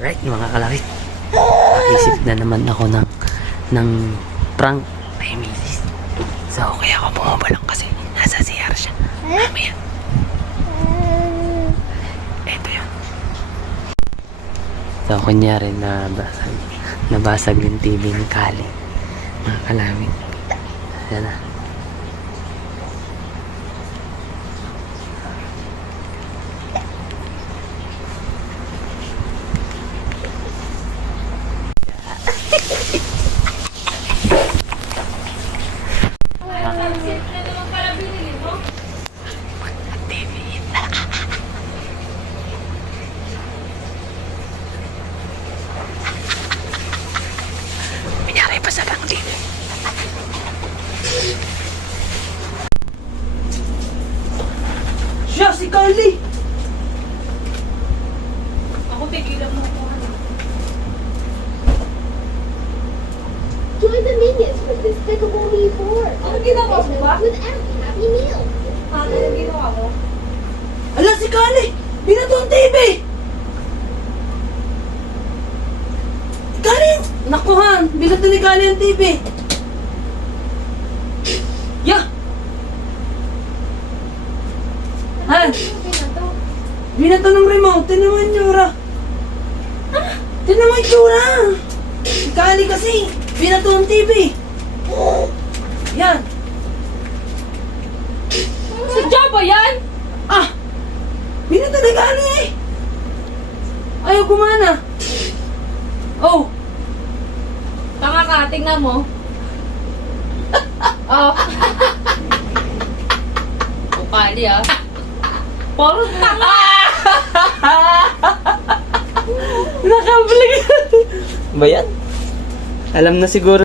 Right, mga kalawit. Naisip na naman ako ng prank kay Mrs. So, kaya ako bumaba lang kasi nasa CR siya. Mamaya. Ito yun. So, kunyari nabasag yung TV ni Kali. Mga kalawit. Yan na. Kunyari basag ang TV. Siya, si Carly! Ako, tigilan mo ako. Join the minions for Despicable Me 4. Ano ginawa mo ba? With every Happy Meal. Ano yung ginawa mo? Ala, si Carly! Binato ang TV! Carly! Nakuhan! Binato ni Carly ang TV! Ya! Han! Binato ng remote! Tinan mo yung tsura! Tinan mo yung tsura! Si Carly kasi! Binato ang TV! Yan! Si Java yan? Ah! Binato ni Carly eh! Ayaw gumana! Oh! Tanga ka, tingnan mo. Oh. Ukali ah. Puro tanga! Nakabalik! Ba yan? Alam na siguro.